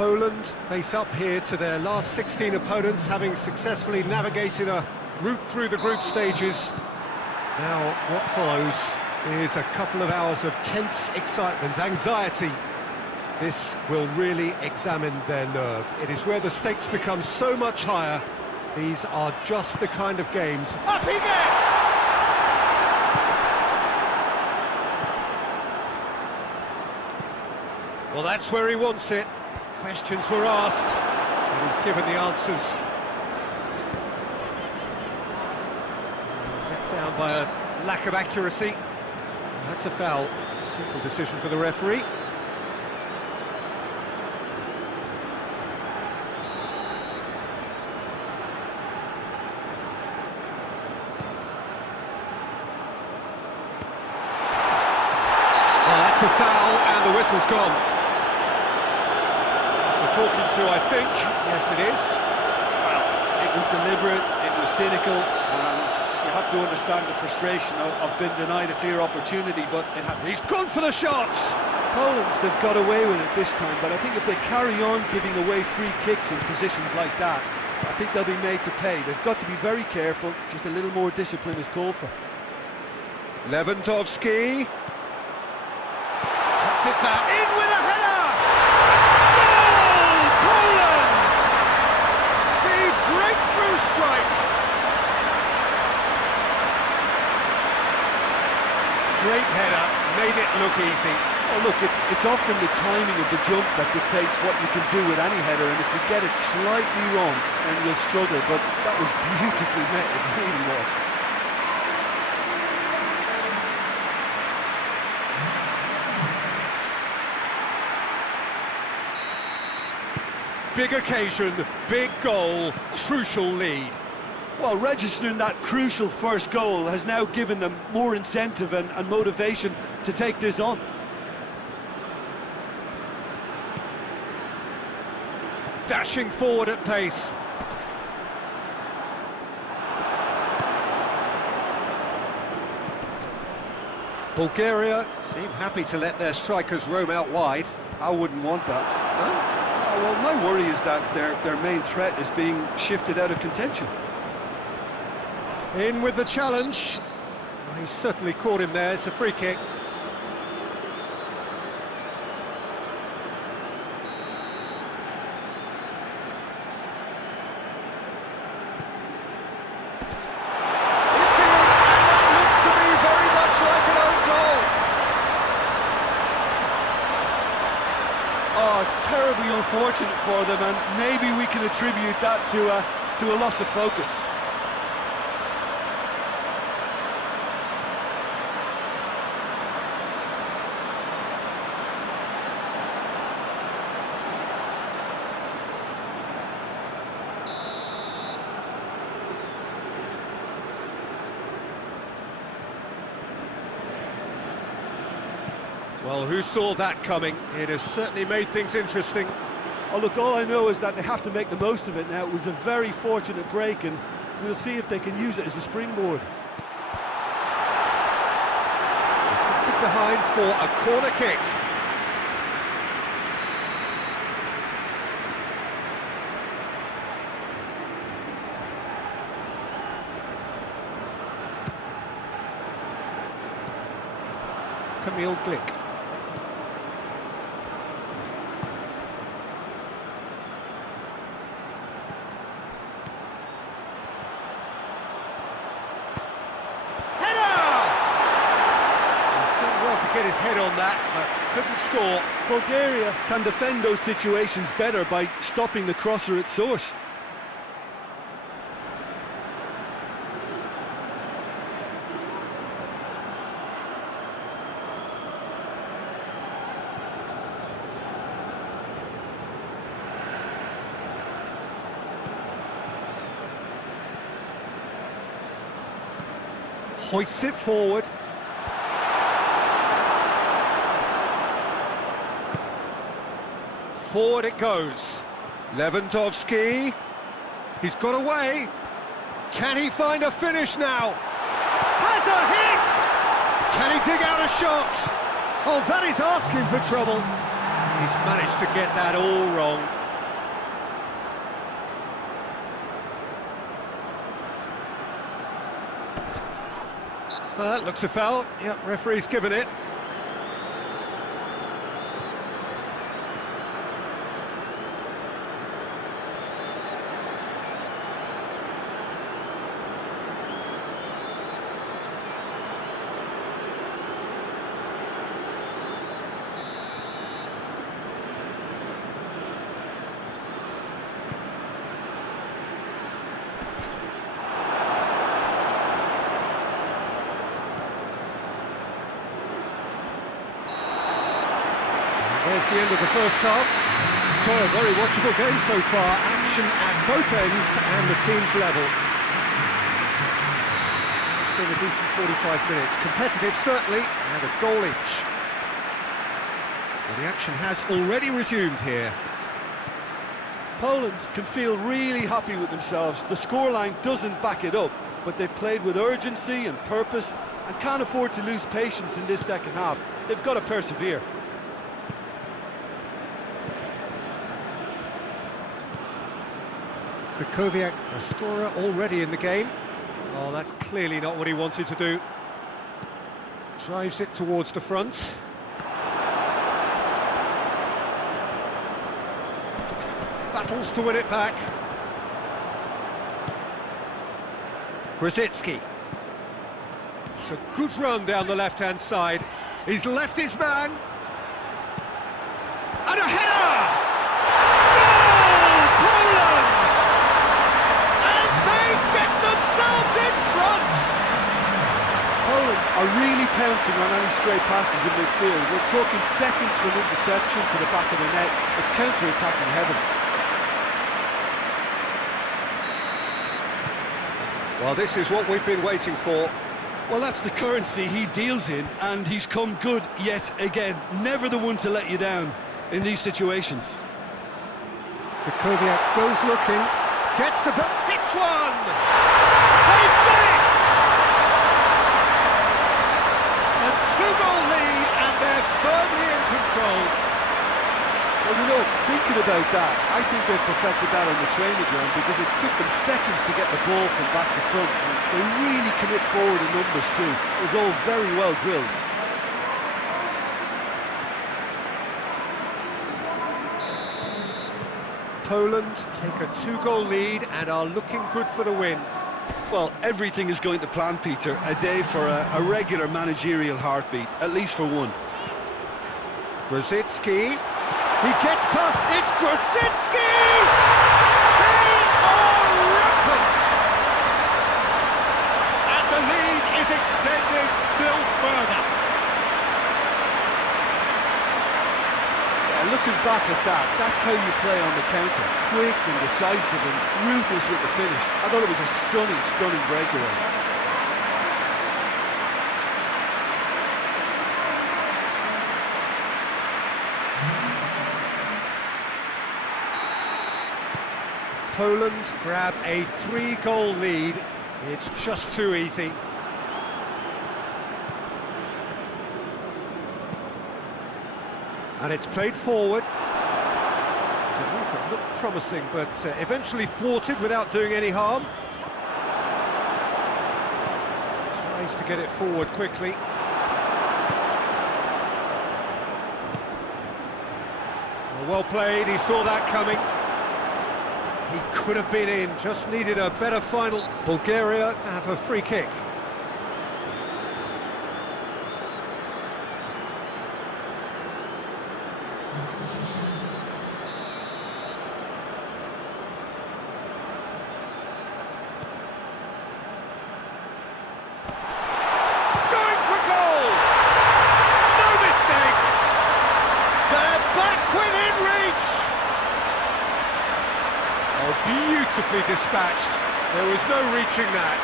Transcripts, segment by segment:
Poland face up here to their last 16 opponents, having successfully navigated a route through the group stages. Now, what follows is a couple of hours of tense excitement, anxiety. This will really examine their nerve. It is where the stakes become so much higher. These are just the kind of games. Up he gets! Well, that's where he wants it. Questions were asked, and he's given the answers. Let down by a lack of accuracy. That's a foul. A simple decision for the referee. That's a foul, and the whistle's gone. Talking to, I think. Yes, it is. Well, it was deliberate, it was cynical, and you have to understand the frustration of being denied a clear opportunity, but it happened. He's gone for the shots! Poland, they've got away with it this time, but I think if they carry on giving away free kicks in positions like that, I think they'll be made to pay. They've got to be very careful, just a little more discipline is called for. Lewandowski. Cuts it back. In with a header! Breakthrough strike! Great header, made it look easy. Oh look, it's often the timing of the jump that dictates what you can do with any header, and if you get it slightly wrong, then you'll struggle, but that was beautifully met, it really was. Big occasion, big goal, crucial lead. Well, registering that crucial first goal has now given them more incentive and motivation to take this on. Dashing forward at pace. Bulgaria seem happy to let their strikers roam out wide. I wouldn't want that. No? Well, my worry is that their main threat is being shifted out of contention. In with the challenge. He certainly caught him there. It's a free kick. It's in, and that looks to me very much like an own goal. Oh, it's terribly unfortunate for them, and maybe we can attribute that to a loss of focus. Well, who saw that coming? It has certainly made things interesting. Oh, look, all I know is that they have to make the most of it now. It was a very fortunate break, and we'll see if they can use it as a springboard. Deflected behind for a corner kick. Kamil Glik. Get his head on that, but couldn't score. Bulgaria can defend those situations better by stopping the crosser at source. Hoists it forward. Forward it goes. Lewandowski. He's got away. Can he find a finish now? Has a hit! Can he dig out a shot? Oh, that is asking for trouble. He's managed to get that all wrong. That looks a foul. Yep, referee's given it. There's the end of the first half. So, a very watchable game so far. Action at both ends and the team's level. It's been a decent 45 minutes. Competitive, certainly, and a goal each. Well, the action has already resumed here. Poland can feel really happy with themselves. The scoreline doesn't back it up, but they've played with urgency and purpose and can't afford to lose patience in this second half. They've got to persevere. Krychowiak, a scorer already in the game. Oh, that's clearly not what he wanted to do. Drives it towards the front. Battles to win it back. Grosicki. It's a good run down the left-hand side. He's left his man. And a header! Goal! Poland! And they get themselves in front! Poland are really pouncing on any stray passes in midfield. We're talking seconds from interception to the back of the net. It's counter-attacking heaven. Well, this is what we've been waiting for. Well, that's the currency he deals in, and he's come good yet again. Never the one to let you down in these situations. Krychowiak goes looking, gets the ball, hits one! They've done it! A two-goal lead, and they're firmly in control. Well, you know, thinking about that, I think they've perfected that on the training ground because it took them seconds to get the ball from back to front. And they really commit forward in numbers too. It was all very well drilled. Poland take a two-goal lead and are looking good for the win. Well, everything is going to plan, Peter. A day for a regular managerial heartbeat, at least for one. Grosicki. He gets past, it's Grosicki! They are rampant! And the lead is extended still further. Yeah, looking back at that, that's how you play on the counter. Quick and decisive and ruthless with the finish. I thought it was a stunning, stunning breakaway. Poland grab a three-goal lead. It's just too easy. And it's played forward. It's a move that looked promising, but eventually thwarted without doing any harm. Tries to get it forward quickly. Well played, he saw that coming. He could have been in, just needed a better final. Bulgaria have a free kick. Going for goal! No mistake! They're back within reach! Oh, beautifully dispatched. There was no reaching that.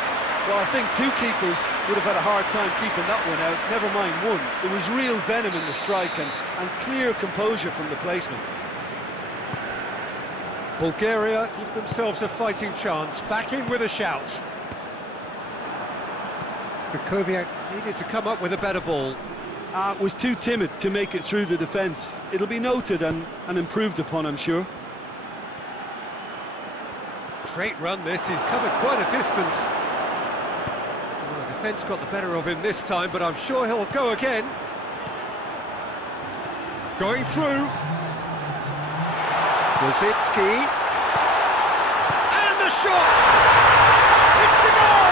Well, I think two keepers would have had a hard time keeping that one out, never mind one. There was real venom in the strike and clear composure from the placement. Bulgaria give themselves a fighting chance, back in with a shout. Krychowiak needed to come up with a better ball. Was too timid to make it through the defence. It'll be noted and improved upon, I'm sure. Great run this, he's covered quite a distance. Well, the defence got the better of him this time, but I'm sure he'll go again. Going through. Rosicki. And the shot! It's a goal!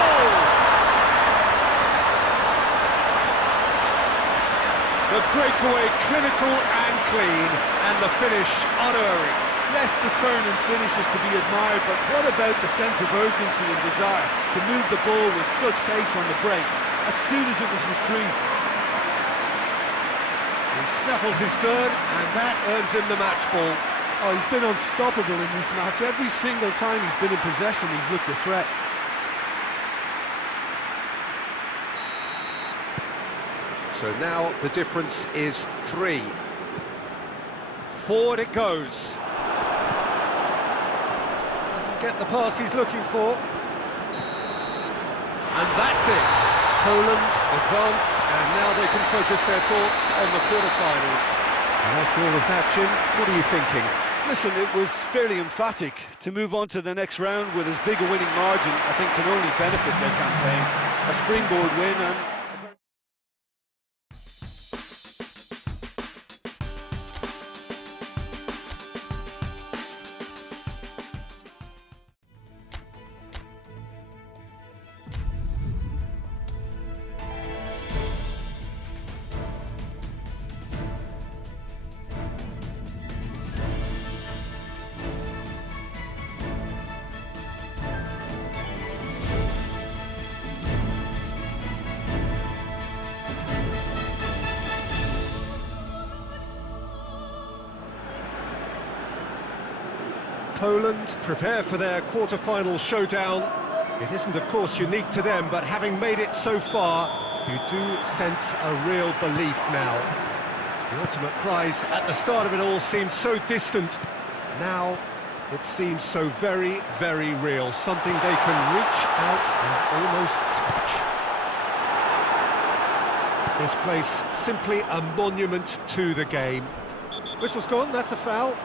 The breakaway clinical and clean, and the finish unerring. Yes, the turn and finish is to be admired, but what about the sense of urgency and desire to move the ball with such pace on the break as soon as it was retrieved? He snaffles his third, and that earns him the match ball. Oh, he's been unstoppable in this match. Every single time he's been in possession, he's looked a threat. So now the difference is 3. Forward it goes. Doesn't get the pass he's looking for. And that's it. Poland advance, and now they can focus their thoughts on the quarter-finals. And after all of that, Jim, what are you thinking? Listen, it was fairly emphatic. To move on to the next round with as big a winning margin, I think can only benefit their campaign. A springboard win and... Poland prepare for their quarter-final showdown. It isn't, of course, unique to them, but having made it so far, you do sense a real belief now. The ultimate prize at the start of it all seemed so distant. Now, it seems so very, very real, something they can reach out and almost touch. This place simply a monument to the game. Whistle's gone, that's a foul.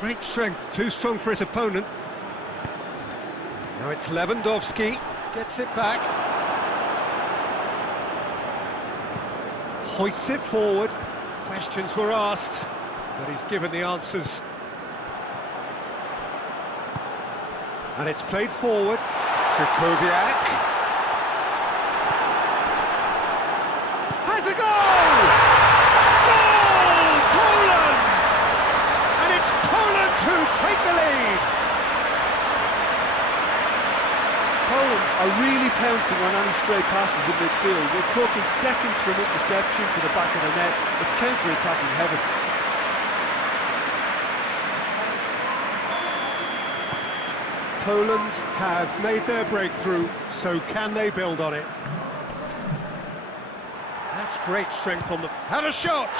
Great strength, too strong for his opponent. Now it's Lewandowski, gets it back. Hoists it forward. Questions were asked, but he's given the answers. And it's played forward. Krychowiak. Has a goal! Goal! Poland! And it's Poland who take the lead. Poland are really pouncing on any stray passes in midfield. We're talking seconds from interception to the back of the net. It's counter-attacking heaven. Poland have made their breakthrough, so can they build on it? That's great strength on them. Have a shot!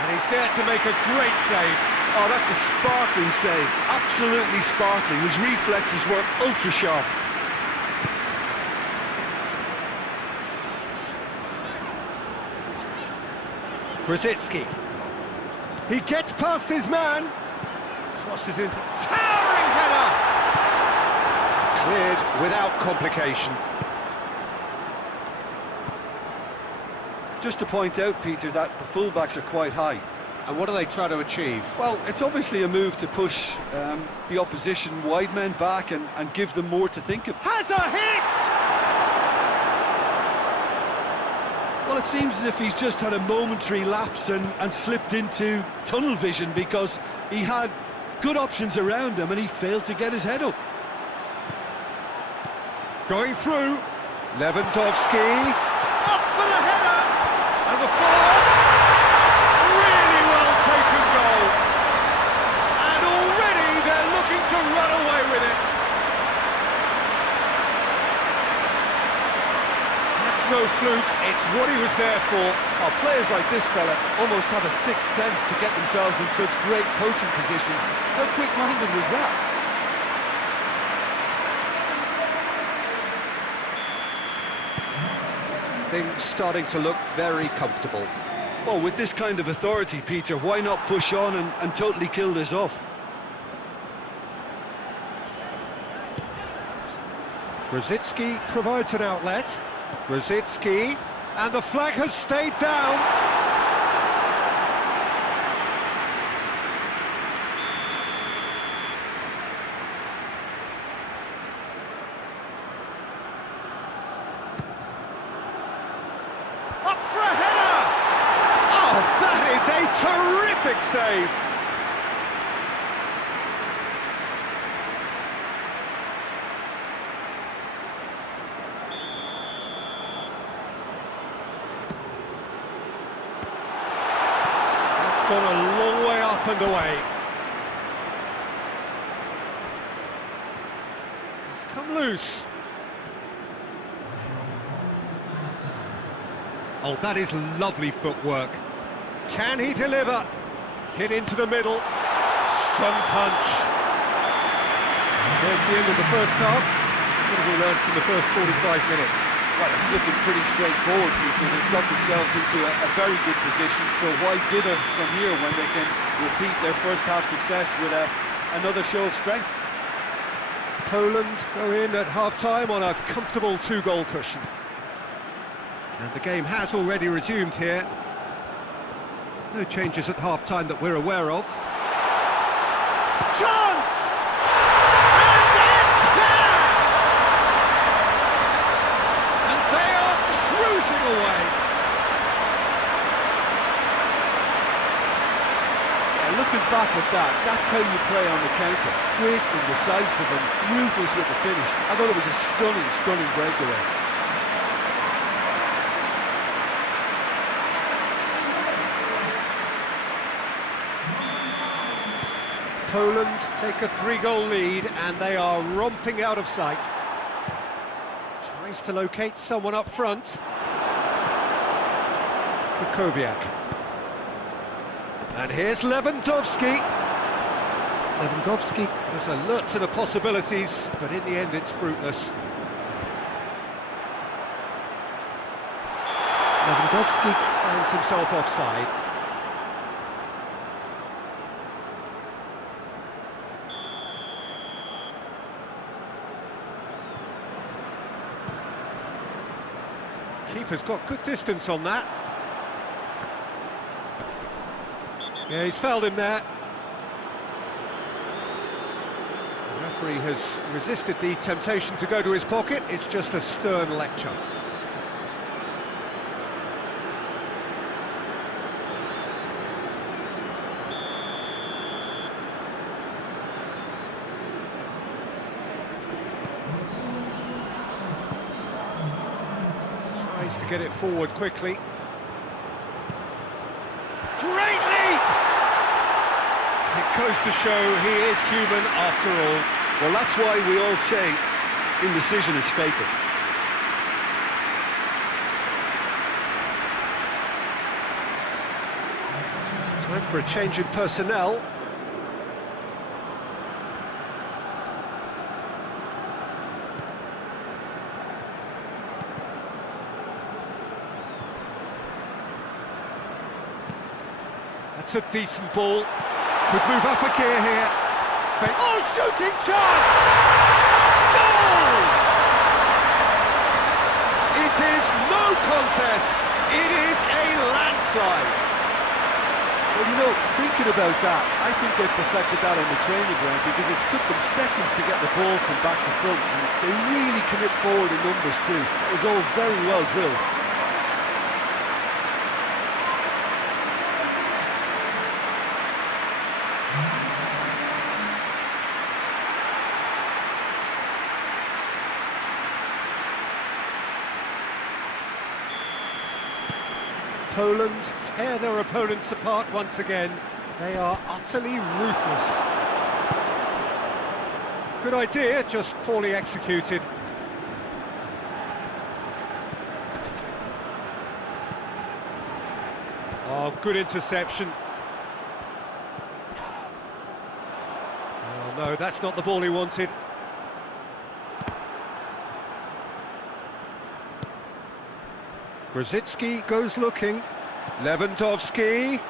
And he's there to make a great save. Oh, that's a sparkling save. Absolutely sparkling. His reflexes were ultra-sharp. Rosicki. He gets past his man. Crosses into... Towering header! Cleared without complication. Just to point out, Peter, that the fullbacks are quite high. And what do they try to achieve? Well, it's obviously a move to push the opposition wide men back and give them more to think of. Has a hit! Well, it seems as if he's just had a momentary lapse and slipped into tunnel vision because he had good options around him and he failed to get his head up. Going through. Lewandowski. Up for the header! And the forward. Really well taken goal. And already they're looking to run away with it. That's no fluke, it's what he was there for. Oh, players like this fella almost have a sixth sense to get themselves in such great coaching positions. How quick-minded was that? things starting to look very comfortable. Well, with this kind of authority, Peter, why not push on and totally kill this off? Grosicki provides an outlet. Grosicki, and the flag has stayed down. Up for a header! Oh, that is a terrific save! It's gone a long way up and away. It's come loose. Oh, that is lovely footwork. Can he deliver? Hit into the middle. Strong punch. There's the end of the first half. What have we learned from the first 45 minutes? Well, it's looking pretty straightforward, Peter. They've got themselves into a very good position, so why dither from here when they can repeat their first half success with another show of strength? Poland go in at half-time on a comfortable two-goal cushion. And the game has already resumed here. No changes at half-time that we're aware of. Chance! And it's there! And they are cruising away. Yeah, looking back at that, that's how you play on the counter. Quick and decisive and ruthless with the finish. I thought it was a stunning, stunning breakaway. Poland take a three-goal lead and they are romping out of sight. Tries to locate someone up front. Kukowiak. And here's Lewandowski. Lewandowski was alert to the possibilities, but in the end it's fruitless. Lewandowski finds himself offside. Keeper's got good distance on that. Yeah, he's fouled him there. The referee has resisted the temptation to go to his pocket. It's just a stern lecture. Tries to get it forward quickly. Great leap! It goes to show he is human after all. Well, that's why we all say indecision is fatal. Time for a change in personnel. That's a decent ball. Could move up a gear here. Oh, shooting chance! Goal! It is no contest. It is a landslide. Well, you know, thinking about that, I think they perfected that on the training ground because it took them seconds to get the ball from back to front. And they really commit forward in numbers too. It was all very well drilled. Poland tear their opponents apart once again. They are utterly ruthless. Good idea, just poorly executed. Oh, good interception. Oh no, that's not the ball he wanted. Grosicki goes looking. Lewandowski.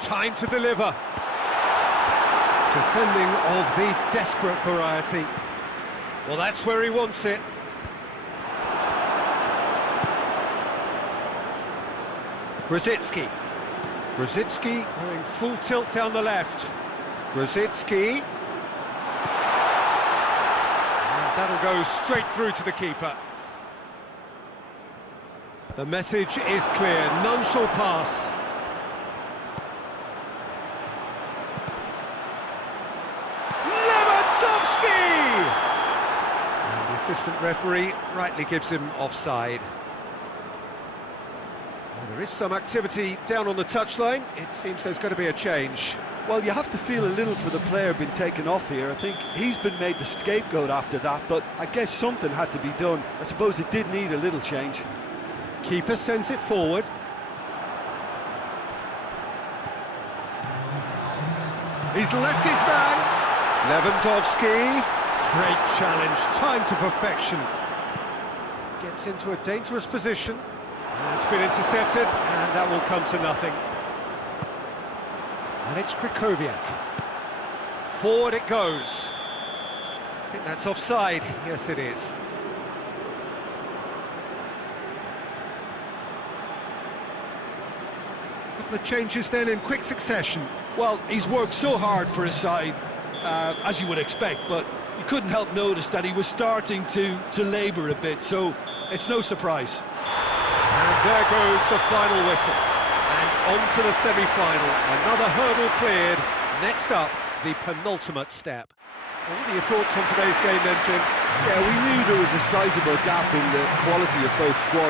Time to deliver. Defending of the desperate variety. Well, that's where he wants it. Grosicki. Grosicki going full tilt down the left. Grosicki. And that'll go straight through to the keeper. The message is clear, none shall pass. Lewandowski! And the assistant referee rightly gives him offside. Well, there is some activity down on the touchline. It seems there's going to be a change. Well, you have to feel a little for the player being taken off here. I think he's been made the scapegoat after that, but I guess something had to be done. I suppose it did need a little change. Keeper sends it forward. He's left his man. Lewandowski. Great challenge, time to perfection. Gets into a dangerous position. It's been intercepted, and that will come to nothing. And it's Krychowiak. Forward it goes. I think that's offside. Yes, it is. Couple of changes then in quick succession. Well, he's worked so hard for his side, as you would expect, but you couldn't help notice that he was starting to labour a bit, so it's no surprise. And there goes the final whistle. And on to the semi-final. Another hurdle cleared. Next up, the penultimate step. What are your thoughts on today's game then, Tim? Yeah, we knew there was a sizable gap in the quality of both squads.